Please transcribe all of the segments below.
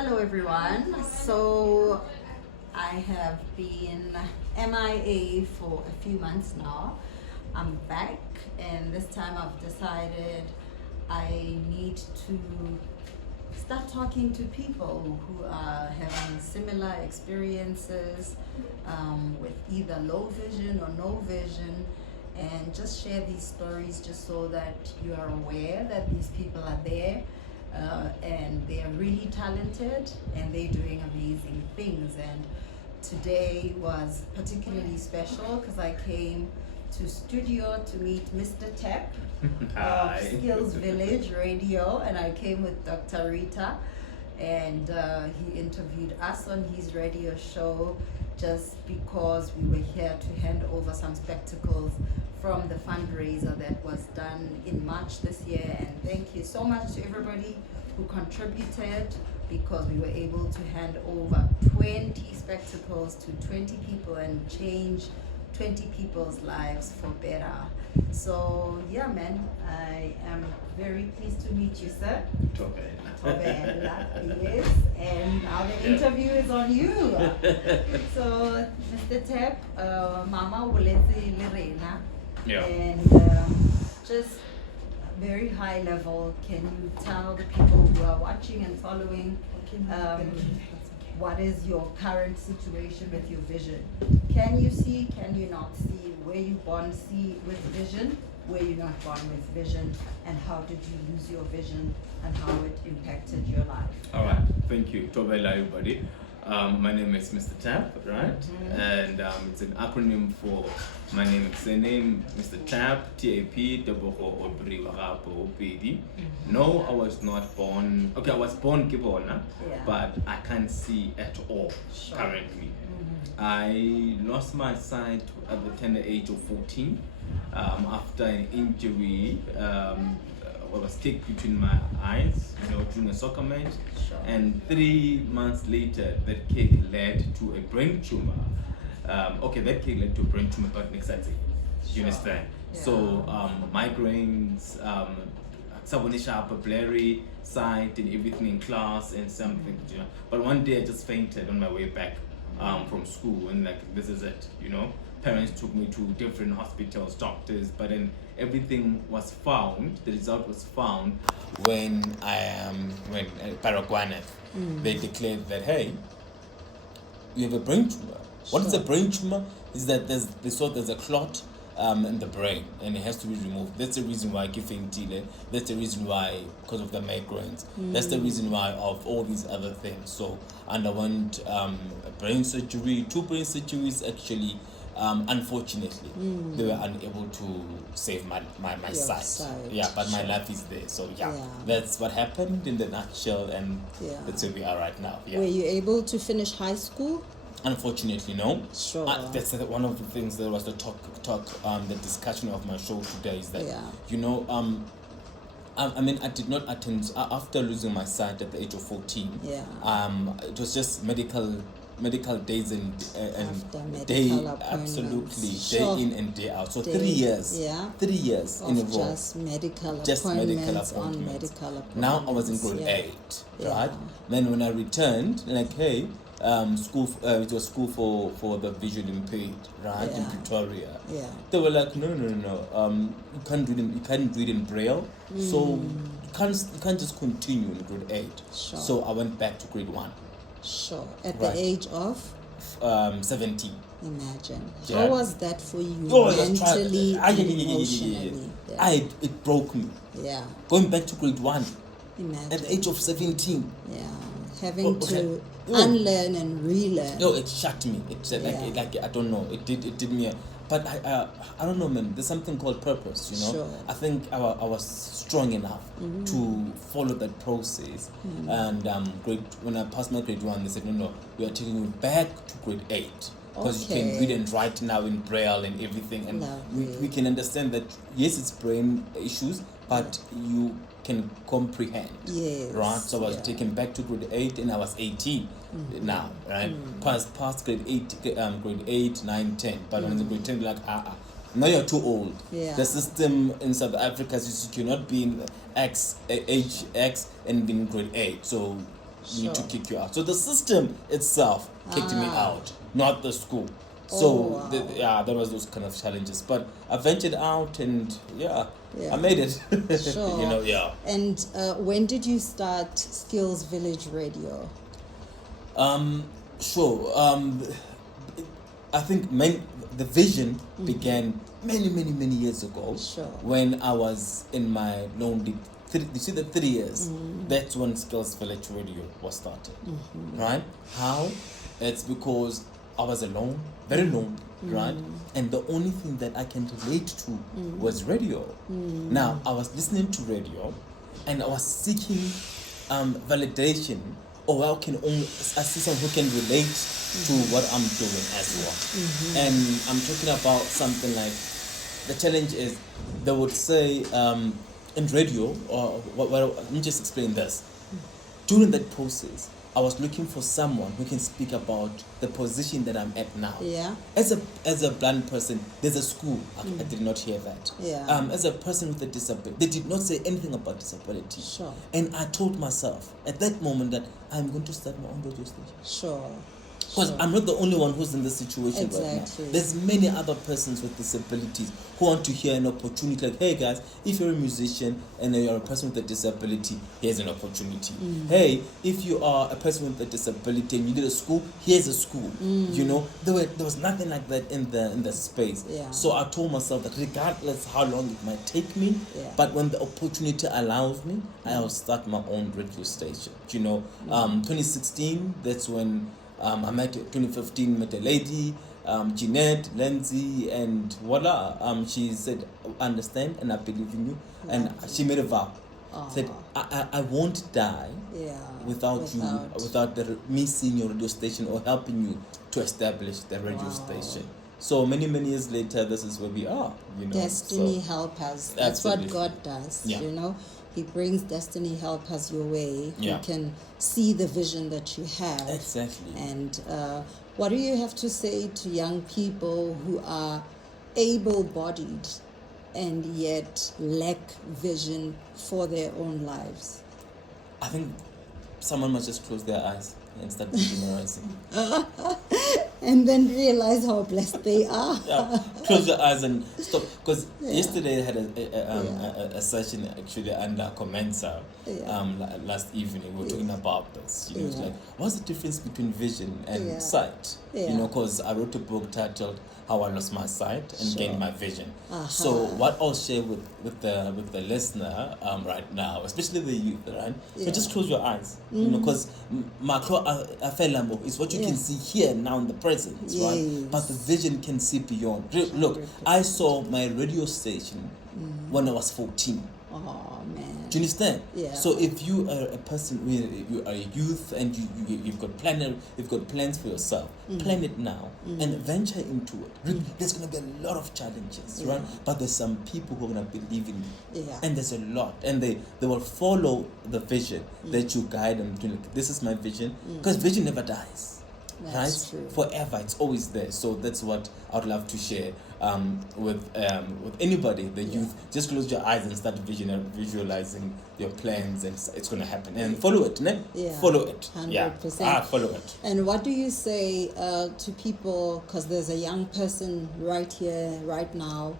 Hello, everyone. So, I have been MIA for a few months now. I'm back, and this time I've decided I need to start talking to people who are having similar experiences with either low vision or no vision, and just share these stories just so that you are aware that these people are there, and they are really talented and they're doing amazing things. And today was particularly special because I came to studio to meet Mr. Tep of Hi. Skills Village Radio, and I came with Dr. Rita, and he interviewed us on his radio show just because we were here to hand over some spectacles from the fundraiser that was done in March this year. And thank you so much to everybody who contributed, because we were able to hand over 20 spectacles to 20 people and change 20 people's lives for better. So yeah, man, I am very pleased to meet you, sir. Tobela, yes, and now the interview is on you. So, Mr. Tep, Mama Wulezi Lirena, Yeah. and just very high level, can you tell the people who are watching and following what is your current situation with your vision? Can you see, can you not see? Were you born see with vision? Were you not born with vision? And how did you lose your vision and how it impacted your life? All right. Thank you. Tobela, everybody. My name is Mr. Tap, right? Mhm. And it's an acronym for my name and surname, Mr. Tap, TAP, No, I was not born. Okay, I was born Kibona, Yeah. but I can't see at all Sure. currently. Mhm. I lost my sight at the tender age of 14 after an injury. What was kicked between my eyes, during a soccer match. Sure. And 3 months later, that kick led to a brain tumor. That kick led to a brain tumor, but next time, you Sure. understand? Yeah. So migraines, someone sharp, a blurry sight, and everything in class and something, But one day I just fainted on my way back from school, and like, this is it, Parents took me to different hospitals, doctors, but then everything was found. The result was found when Paraguay, they declared that, hey, you have a brain tumor. What is a brain tumor? Is that there's a clot in the brain, and it has to be removed. That's the reason why I give faintile. That's the reason why, because of the migraines. That's the reason why of all these other things. So underwent brain surgery, 2 brain surgeries actually. Unfortunately, they were unable to save my sight. Yeah, but my life is there. So yeah, that's what happened in the nutshell, and that's where we are right now. Yeah. Were you able to finish high school? Unfortunately, no. Sure. That's one of the things that was the the discussion of my show today is that, I did not attend after losing my sight at the age of 14. Yeah. It was just medical days and After medical day, appointments. absolutely, Sure. day in and day out. So Day- 3 years. yeah. 3 years in a Of row. just medical Just medical appointments on appointments. medical appointments. Now I was in grade Yeah. 8, Yeah. right? Then when I returned, like, hey, school. It was school for the visually impaired, right, in Yeah. Pretoria. Yeah. They were like, no. You can't read in Braille, so you can't just continue in grade 8. Sure. So I went back to grade 1, Sure. At Right. the age of, 17. imagine. Yeah. How was that for you Oh, it was mentally yeah, and yeah, yeah. emotionally? Yeah. It broke me. Yeah. Going back to grade 1 Imagine. at the age of 17. Yeah. Having Okay. to Oh. unlearn and relearn. No, it shocked me. It said Yeah. like I don't know. It did me. But I don't know, man. There's something called purpose, Sure. I think I was strong enough to follow that process. And when I passed my grade 1, they said, no, we are taking you back to grade 8 because you can Okay. read and write now in Braille and everything, and Lovely. we can understand that yes, it's brain issues, but you can comprehend. Yes. Right. So I was Yeah. taken back to grade 8, and I was 18 now. Right. Past grade 8, grade 8, 9, 10. But when the grade 10, like now you're too old. Yeah. The system in South Africa is you cannot be in age X and be in grade 8. So we need to Sure. kick you out. So the system itself kicked me Ah. out, not the school. Oh, So wow. yeah, there was those kind of challenges. But I ventured out, and Yeah. I made it. Sure. You know, yeah. And when did you start Skills Village Radio? Sure. I think the vision began many years ago. Sure. When I was in my lonely. You see, the 3 years. That's when Skills Village Radio was started. Right? How? It's because I was alone, very lonely, right? And the only thing that I can relate to was radio. Now, I was listening to radio, and I was seeking validation, or I see someone who can relate to what I'm doing as well. And I'm talking about something like, the challenge is, they would say in radio, or let me just explain this. During that process, I was looking for someone who can speak about the position that I'm at now. Yeah. As a blind person, there's a school. I did not hear that. Yeah. As a person with a disability, they did not say anything about disability. Sure. And I told myself at that moment that I'm going to start my own radio station. Sure. Because I'm not the only one who's in this situation right Exactly. now. There's many other persons with disabilities who want to hear an opportunity. Like, hey guys, if you're a musician and you're a person with a disability, here's an opportunity. Hey, if you are a person with a disability and you did a school, here's a school. You know, there was nothing like that in the space. Yeah. So I told myself that regardless how long it might take me, Yeah. but when the opportunity allows me, I'll start my own radio station. You know, 2016, that's when I met 2015, met a lady, Jeanette, Lindsay, and voila. She said, I understand and I believe in you. And she made a vow. Said, I won't die Yeah. without me seeing your radio station or helping you to establish the radio Wow. station. So many years later, this is where we are. You know, Destiny so, help us. That's what Absolutely. God does. Yeah. You know, He brings destiny help us your way. Yeah. Who can see the vision that you have. Exactly. And what do you have to say to young people who are able-bodied and yet lack vision for their own lives? I think someone must just close their eyes and start visualizing. And then realize how blessed they are. Yeah, close your eyes and stop. Because Yeah. yesterday I had a session actually under Commensa. Yeah. Last evening we were talking about this. You know, it's Yeah. like, what's the difference between vision and Yeah. sight? Yeah. You know, because I wrote a book titled "How I Lost My Sight and Sure. Gained My Vision." Uh-huh. So what I'll share with the listener right now, especially the youth, right? Yeah. So just close your eyes. You know, because is what you Yeah. can see here now in the present, right? Yes. But the vision can see beyond. Look, I saw my radio station when I was 14. Oh man. Do you understand? Yeah. So if you are a person, you are a youth, and you've got plans for yourself, plan it now and venture into it. There's gonna be a lot of challenges, right? But there's some people who are gonna believe in you, Yeah. and there's a lot, and they will follow the vision that you guide them to. Like, this is my vision, because vision never dies. That's Right, true. forever, it's always there. So that's what I'd love to share with anybody, the youth. Just close your eyes and start visualizing your plans, and it's gonna happen. And follow it, ne? Yeah, Follow it. 100%. Yeah, follow it. And what do you say to people, because there's a young person right here, right now,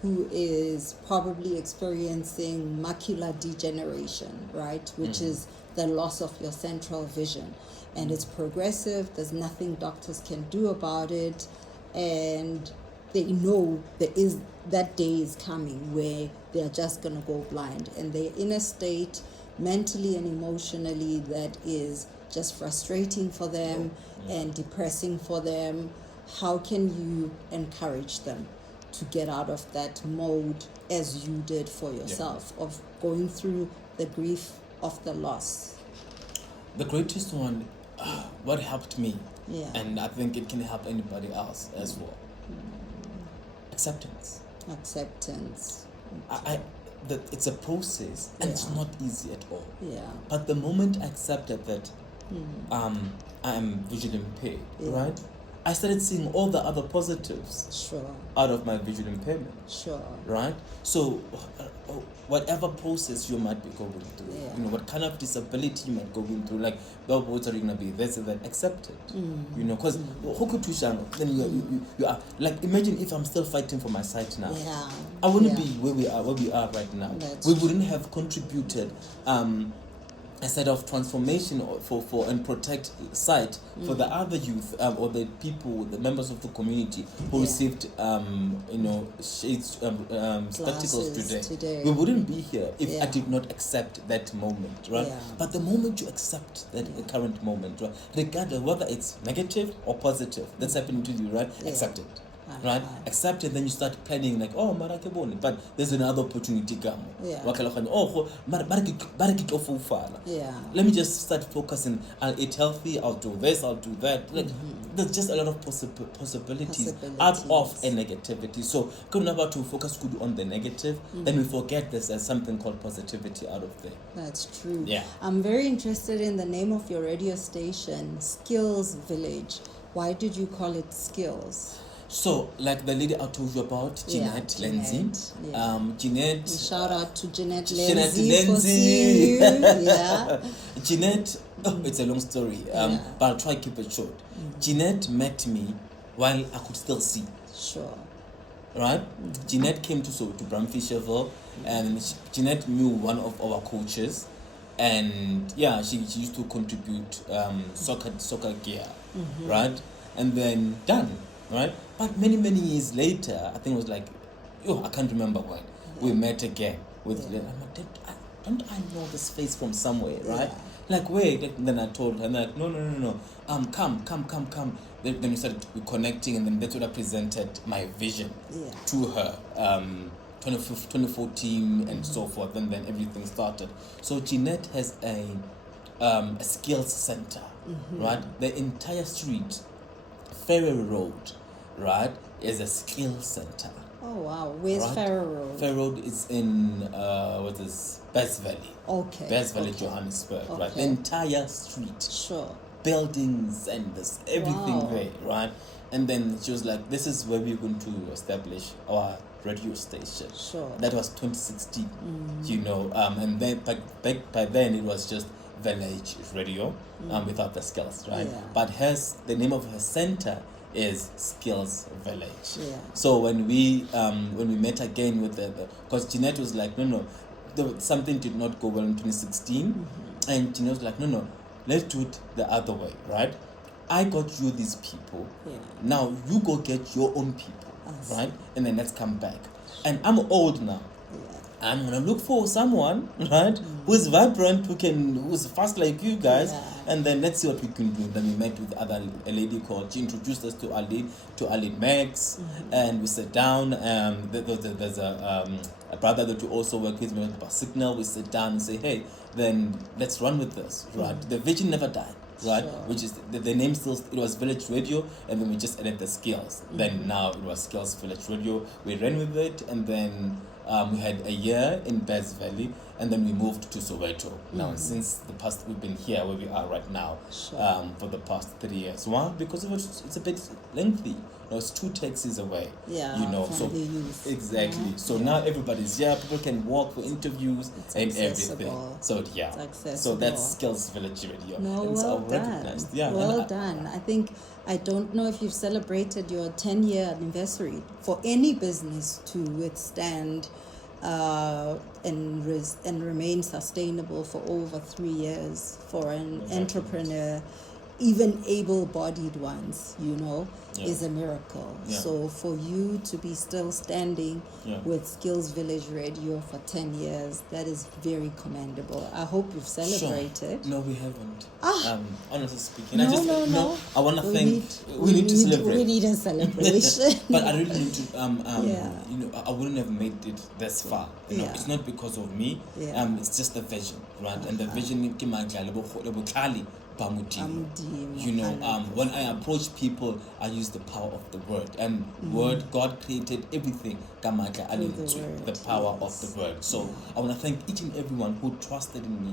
who is probably experiencing macular degeneration, right? Which is the loss of your central vision. And it's progressive, there's nothing doctors can do about it. And they know that day is coming where they're just going to go blind. And they're in a state mentally and emotionally that is just frustrating for them and depressing for them. How can you encourage them to get out of that mode as you did for yourself of going through the grief of the loss? The greatest one, what helped me, Yeah. and I think it can help anybody else as well. Acceptance. Acceptance. That it's a process, and it's Yeah. not easy at all. Yeah. But the moment I accepted that I am visually impaired, Yeah. right? I started seeing all the other positives Sure. out of my visual impairment. Sure. Right? So, whatever process you might be going through, Yeah. you know, what kind of disability you might go through, like, billboards are going to be this and that, accept it. You know, because then you are, like, imagine if I'm still fighting for my sight now. Yeah. I wouldn't Yeah. be where we are right now. That's We wouldn't have contributed a set of transformation for and protect sight for the other youth or the people, the members of the community who Yeah. received shades spectacles today. We wouldn't be here if I Yeah. did not accept that moment, right? Yeah. But the moment you accept that current moment, right, regardless whether it's negative or positive, that's happening to you, right? Yeah. Accept it. Right? Accept it, then you start planning like, oh, marakeboni, but there's another opportunity come. Yeah. Oh, Yeah. let me just start focusing. I'll eat healthy, I'll do this, I'll do that. Like, there's just a lot of possibilities out of a negativity. So couldn't about to focus good on the negative, then we forget there's something called positivity out of there. That's true. Yeah. I'm very interested in the name of your radio station, Skills Village. Why did you call it Skills? So, like the lady I told you about, Jeanette Lindsay. Yeah. Jeanette. Shout out to Jeanette Jeanette Lindsay for Lindsay. seeing you. Yeah. Jeanette, it's a long story, but I'll try to keep it short. Jeanette met me while I could still see. Sure. Right? Jeanette came to Bramfisherville, and Jeanette knew one of our coaches, and yeah, she used to contribute soccer gear, right? And then done, right? But many years later, I think it was like, I can't remember when we met again with. Don't I know this face from somewhere, right? Yeah. Like, wait. Then I told her, like, no. Come. Then we started connecting, and then that's what I presented my vision to her. 2014 and so forth, and then everything started. So Jeanette has a skills center, right? The entire street, Ferry Road, right, is a skills center. Oh wow, where's Right. Farrow Road? Ferry Road is in Best Valley. Okay. Best Valley, okay. Johannesburg, right? Okay. The entire street, Sure. buildings and this everything Wow. there, right? And then she was like, "This is where we're going to establish our radio station." Sure. That was 2016, you know, and then back by then it was just Village Radio, without the skills, right? Yeah. But the name of her center is Skills Village. Yeah. So when we met again with because Jeanette was like, no, something did not go well in 2016, and Jeanette was like, no, let's do it the other way, right? I got you these people. Yeah. Now you go get your own people, I see. right? And then let's come back. And I'm old now. Yeah. I'm gonna look for someone, right, who's vibrant, who's fast like you guys, Yeah. and then let's see what we can do. Then we met with a lady called. She introduced us to Arlene Max, and we sat down. There's a brother that we also work with, Signal. We sit down and say, hey, then let's run with this, right? The vision never died. Right, Sure. which is the name still. It was Village Radio, and then we just added the skills. Then now it was Skills Village Radio. We ran with it, and then we had a year in Best Valley, and then we moved to Soweto. Now, since the past, we've been here where we are right now, Sure. for the past 3 years. Why? Because it's a bit lengthy. It's 2 taxis away. Yeah, you know, from so the youth. exactly. Yeah. So now everybody's here. People can walk for interviews It's and accessible. everything. So yeah. It's accessible. So that's Skills Village Radio. No, And so well done. recognized. Yeah. Well and done. I think, I don't know if you've celebrated your 10-year anniversary for any business to withstand and remain sustainable for over 3 years for an Exactly. entrepreneur, even able-bodied ones, Yeah. is a miracle. Yeah. So for you to be still standing Yeah. with Skills Village Radio for 10 years, that is very commendable. I hope you've celebrated. Sure. No, we haven't. Ah. Honestly speaking, No, I just no. I want to We thank. need- We need to celebrate. We need a celebration. But I really need to. Yeah. I wouldn't have made it this far. Yeah. It's not because of me. Yeah. It's just the vision, right? And the vision, Bamudimo. Bamudimo, You know, 100%. when I approach people, I use the power of the word. And word, God created everything. Kamatla Through the power of the word. So I want to thank each and everyone who trusted in me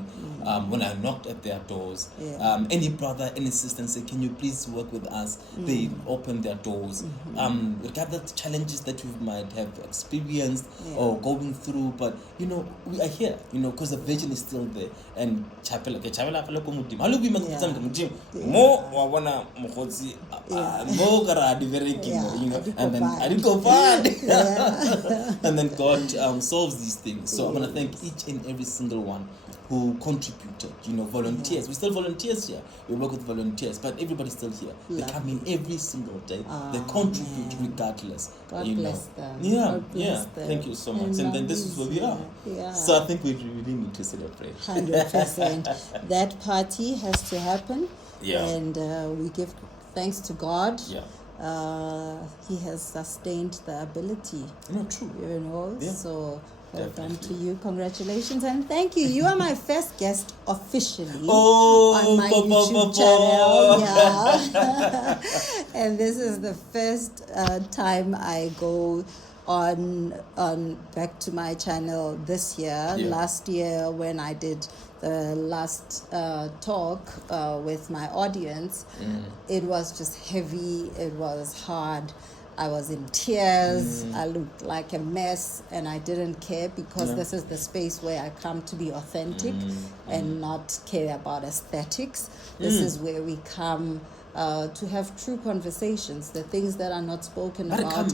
when I knocked at their doors. Yeah. Any brother, any sister, and say, can you please work with us? They open their doors. Regardless of challenges that we might have experienced or going through, but you know, we are here, you know, because the vision is still there. And chapela fela ko modimo. Halo bima kutsa ka modimo. Mo wa bona mogotsi mo kara di verekimo, you know, and then I didn't go far. And then God solves these things. So I want to thank each and every single one who contributed, you know, volunteers. We still volunteers here. We work with volunteers, but everybody's still here. They come in every single day. They contribute regardless. God you bless know. them. Yeah, God bless them. Thank you so much. And then this is where we are. Yeah. So I think we really need to celebrate. 100%. That party has to happen. Yeah. And we give thanks to God. Yeah. He has sustained the ability. No, true. You know, Yeah. so well done to Definitely. you. Congratulations and thank you. You are my first guest officially Oh, on my YouTube channel. Yeah. And this is the first time I go on back to my channel this year. Yeah. Last year when I did the last talk with my audience, it was just heavy, it was hard. I was in tears, I looked like a mess, and I didn't care because this is the space where I come to be authentic and not care about aesthetics. This is where we come to have true conversations, the things that are not spoken about.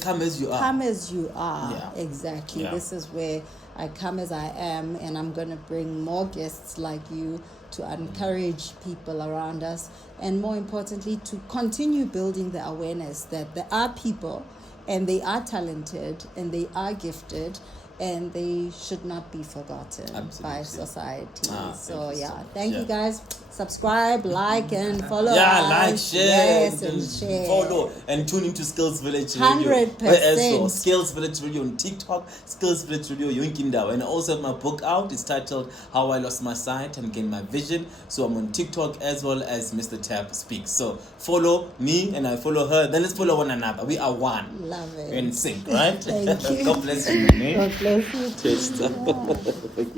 Come as you are. Come as you are. Yeah. Exactly. Yeah. This is where I come as I am, and I'm going to bring more guests like you to encourage people around us, and more importantly, to continue building the awareness that there are people and they are talented and they are gifted and they should not be forgotten by society. So thank you guys. Subscribe, like, and follow us. Like, share, yes, and share. Follow, and tune into Skills Village Radio. 100%. Skills Village Radio on TikTok, Skills Village Radio Yonkindao. And I also have my book out. It's titled How I Lost My Sight and Gained My Vision. So I'm on TikTok as well as Mr. Tab Speaks. So follow me and I follow her. Then let's follow one another. We are one. Love it. We're in sync, right? Thank you. God bless you, man. God bless you. Cheers. Thank you.